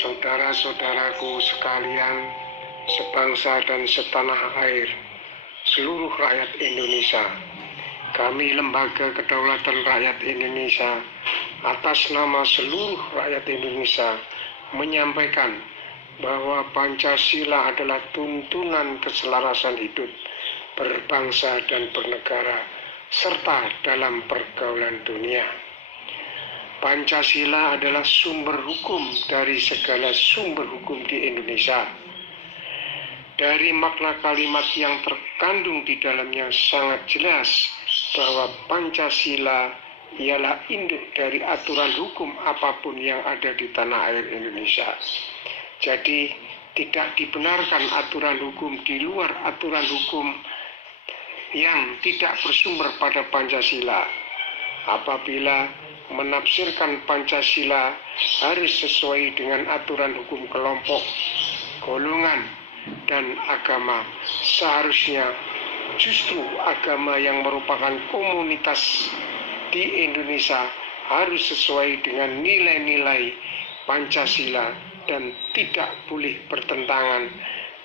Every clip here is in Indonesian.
Saudara-saudaraku sekalian, sebangsa dan setanah air, seluruh rakyat Indonesia, kami Lembaga Kedaulatan Rakyat Indonesia atas nama seluruh rakyat Indonesia menyampaikan bahwa Pancasila adalah tuntunan keselarasan hidup berbangsa dan bernegara serta dalam pergaulan dunia. Pancasila adalah sumber hukum dari segala sumber hukum di Indonesia. Dari makna kalimat yang terkandung di dalamnya sangat jelas bahwa Pancasila ialah induk dari aturan hukum apapun yang ada di tanah air Indonesia. Jadi tidak dibenarkan aturan hukum di luar aturan hukum yang tidak bersumber pada Pancasila. Apabila menafsirkan Pancasila harus sesuai dengan aturan hukum kelompok, golongan, dan agama, seharusnya justru agama yang merupakan komunitas di Indonesia harus sesuai dengan nilai-nilai Pancasila dan tidak boleh bertentangan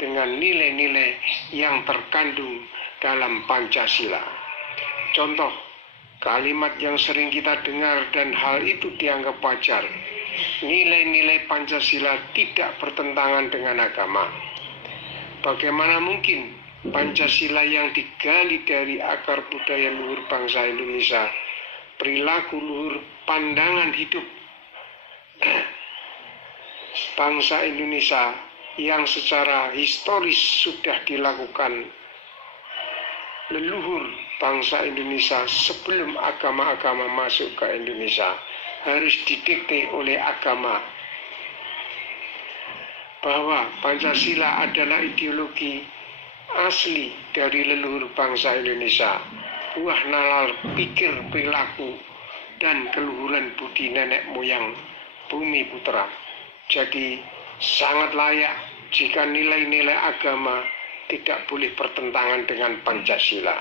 dengan nilai-nilai yang terkandung dalam Pancasila. Contoh, kalimat yang sering kita dengar dan hal itu dianggap wajar. Nilai-nilai Pancasila tidak bertentangan dengan agama. Bagaimana mungkin Pancasila yang digali dari akar budaya luhur bangsa Indonesia, perilaku luhur, pandangan hidup bangsa Indonesia yang secara historis sudah dilakukan leluhur bangsa Indonesia sebelum agama-agama masuk ke Indonesia, harus didikte oleh agama, bahwa Pancasila adalah ideologi asli dari leluhur bangsa Indonesia, buah nalar pikir, perilaku, dan keluhuran budi nenek moyang bumi putra. Jadi sangat layak jika nilai-nilai agama tidak boleh bertentangan dengan Pancasila.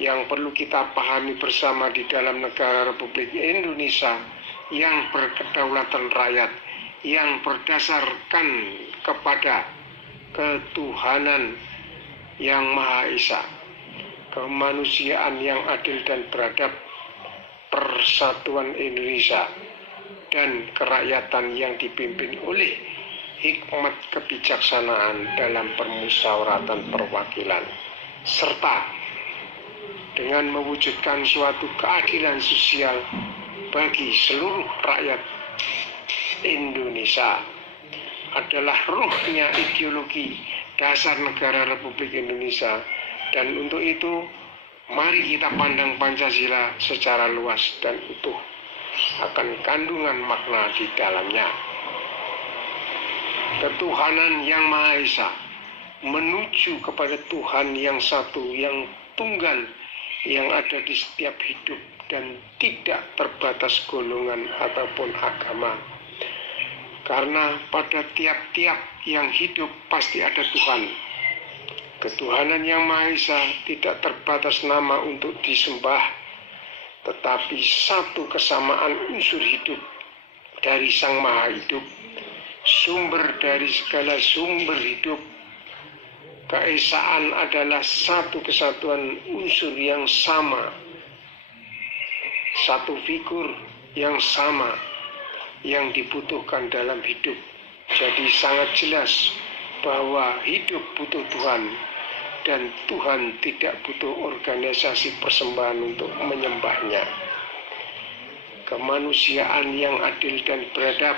Yang perlu kita pahami bersama di dalam negara Republik Indonesia yang berkedaulatan rakyat, yang berdasarkan kepada ketuhanan yang Maha Esa, kemanusiaan yang adil dan beradab, persatuan Indonesia, dan kerakyatan yang dipimpin oleh hikmat kebijaksanaan dalam permusyawaratan perwakilan, serta dengan mewujudkan suatu keadilan sosial bagi seluruh rakyat Indonesia adalah ruhnya ideologi dasar negara Republik Indonesia. Dan untuk itu, mari kita pandang Pancasila secara luas dan utuh akan kandungan makna di dalamnya. Ketuhanan yang Maha Esa menuju kepada Tuhan yang satu, yang tunggal, yang ada di setiap hidup dan tidak terbatas golongan ataupun agama. Karena pada tiap-tiap yang hidup pasti ada Tuhan. Ketuhanan yang Maha Esa tidak terbatas nama untuk disembah, tetapi satu kesamaan unsur hidup dari Sang Maha Hidup, sumber dari segala sumber hidup. Keesaan adalah satu kesatuan unsur yang sama, satu figur yang sama yang dibutuhkan dalam hidup. Jadi sangat jelas bahwa hidup butuh Tuhan dan Tuhan tidak butuh organisasi persembahan untuk menyembahnya. Kemanusiaan yang adil dan beradab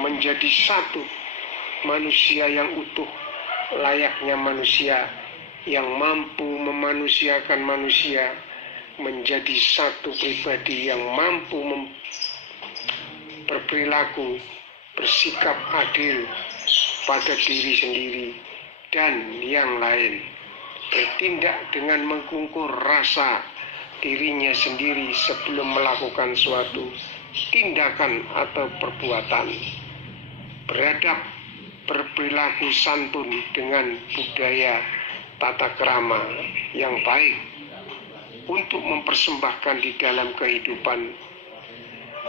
menjadi satu manusia yang utuh, layaknya manusia yang mampu memanusiakan manusia menjadi satu pribadi yang mampu berperilaku, bersikap adil pada diri sendiri dan yang lain, bertindak dengan mengkungkur rasa dirinya sendiri sebelum melakukan suatu tindakan atau perbuatan, beradab, berperilaku santun dengan budaya tata krama yang baik untuk mempersembahkan di dalam kehidupan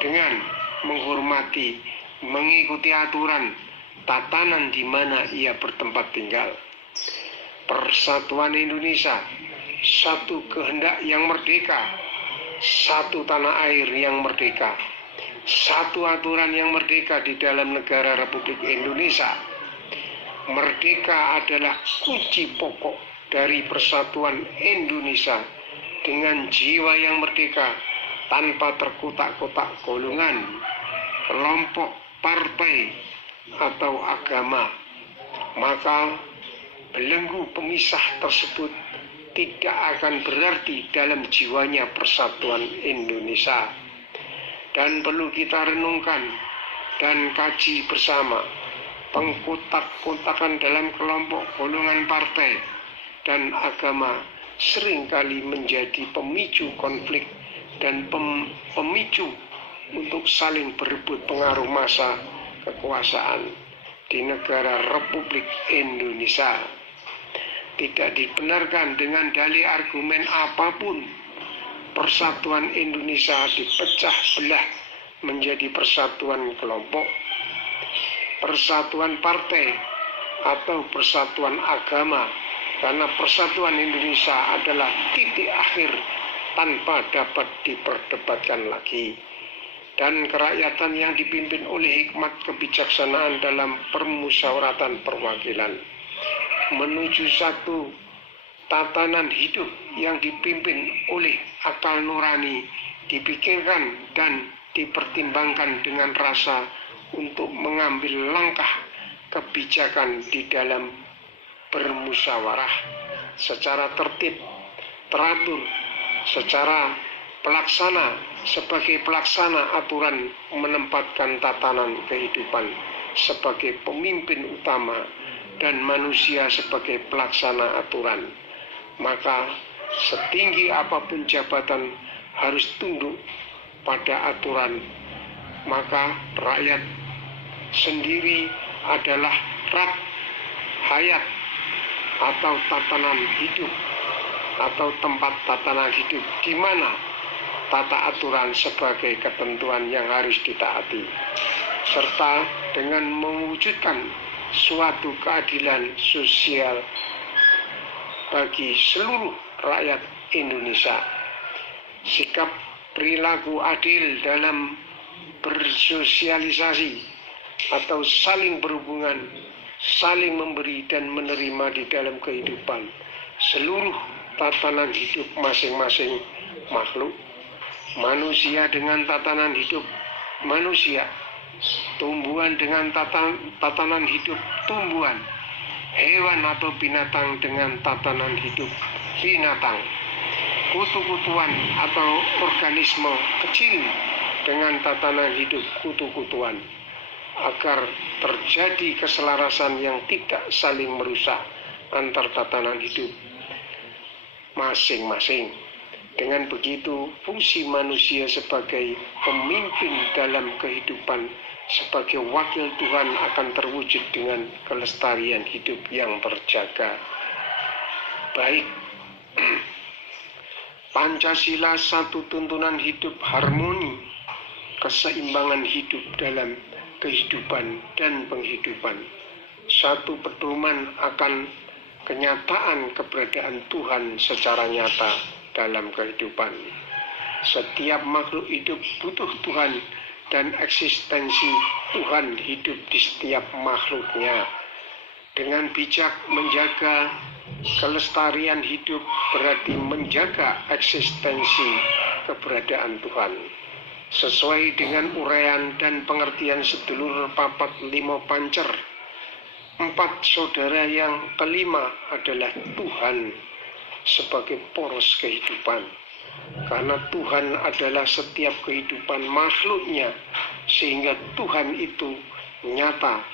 dengan menghormati, mengikuti aturan tatanan di mana ia bertempat tinggal. Persatuan Indonesia, satu kehendak yang merdeka, satu tanah air yang merdeka, satu aturan yang merdeka di dalam negara Republik Indonesia. Merdeka adalah kunci pokok dari persatuan Indonesia dengan jiwa yang merdeka tanpa terkotak-kotak golongan, kelompok, partai, atau agama. Maka belenggu pemisah tersebut tidak akan berarti dalam jiwanya persatuan Indonesia. Dan perlu kita renungkan dan kaji bersama, pengkotak-kotakan dalam kelompok, golongan, partai, dan agama seringkali menjadi pemicu konflik dan pemicu untuk saling berebut pengaruh massa kekuasaan di negara Republik Indonesia. Tidak dibenarkan dengan dalih argumen apapun persatuan Indonesia dipecah belah menjadi persatuan kelompok, persatuan partai, atau persatuan agama, karena persatuan Indonesia adalah titik akhir tanpa dapat diperdebatkan lagi. Dan kerakyatan yang dipimpin oleh hikmat kebijaksanaan dalam permusyawaratan perwakilan menuju satu tatanan hidup yang dipimpin oleh akal nurani, dipikirkan dan dipertimbangkan dengan rasa untuk mengambil langkah kebijakan di dalam bermusyawarah secara tertib, teratur, secara pelaksana, sebagai pelaksana aturan menempatkan tatanan kehidupan sebagai pemimpin utama dan manusia sebagai pelaksana aturan. Maka setinggi apapun jabatan harus tunduk pada aturan. Maka rakyat sendiri adalah rat hayat atau tatanan hidup atau tempat tatanan hidup di mana tata aturan sebagai ketentuan yang harus ditaati, serta dengan mewujudkan suatu keadilan sosial bagi seluruh rakyat Indonesia. Sikap perilaku adil dalam bersosialisasi atau saling berhubungan, saling memberi dan menerima di dalam kehidupan seluruh tatanan hidup masing-masing makhluk. Manusia dengan tatanan hidup manusia, tumbuhan dengan tatanan hidup tumbuhan, hewan atau binatang dengan tatanan hidup binatang, kutu-kutuan atau organisme kecil dengan tatanan hidup kutu-kutuan, agar terjadi keselarasan yang tidak saling merusak antar tatanan hidup masing-masing. Dengan begitu, fungsi manusia sebagai pemimpin dalam kehidupan, sebagai wakil Tuhan akan terwujud dengan kelestarian hidup yang terjaga. Baik, Pancasila satu tuntunan hidup harmoni, keseimbangan hidup dalam kehidupan dan penghidupan. Satu pedoman akan kenyataan keberadaan Tuhan secara nyata dalam kehidupan. Setiap makhluk hidup butuh Tuhan dan eksistensi Tuhan hidup di setiap makhluknya. Dengan bijak menjaga kelestarian hidup berarti menjaga eksistensi keberadaan Tuhan. Sesuai dengan uraian dan pengertian sedulur papat limo pancer, 4 saudara yang kelima adalah Tuhan sebagai poros kehidupan. Karena Tuhan adalah setiap kehidupan makhluknya, sehingga Tuhan itu nyata,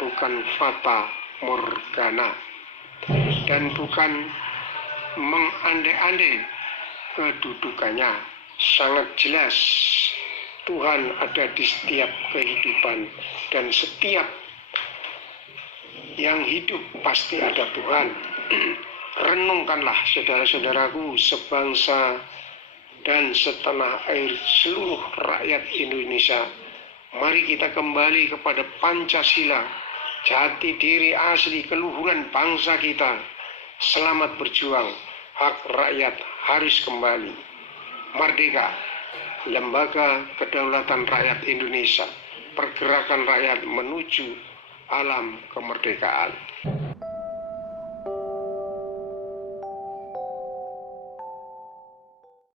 bukan fata morgana, dan bukan mengandai-andai kedudukannya. Sangat jelas Tuhan ada di setiap kehidupan, dan setiap yang hidup pasti ada Tuhan. Renungkanlah saudara-saudaraku sebangsa dan setanah air seluruh rakyat Indonesia Mari kita kembali kepada Pancasila, jati diri asli keluhuran bangsa kita. Selamat berjuang, hak rakyat harus kembali. Merdeka, Lembaga Kedaulatan Rakyat Indonesia, pergerakan rakyat menuju alam kemerdekaan.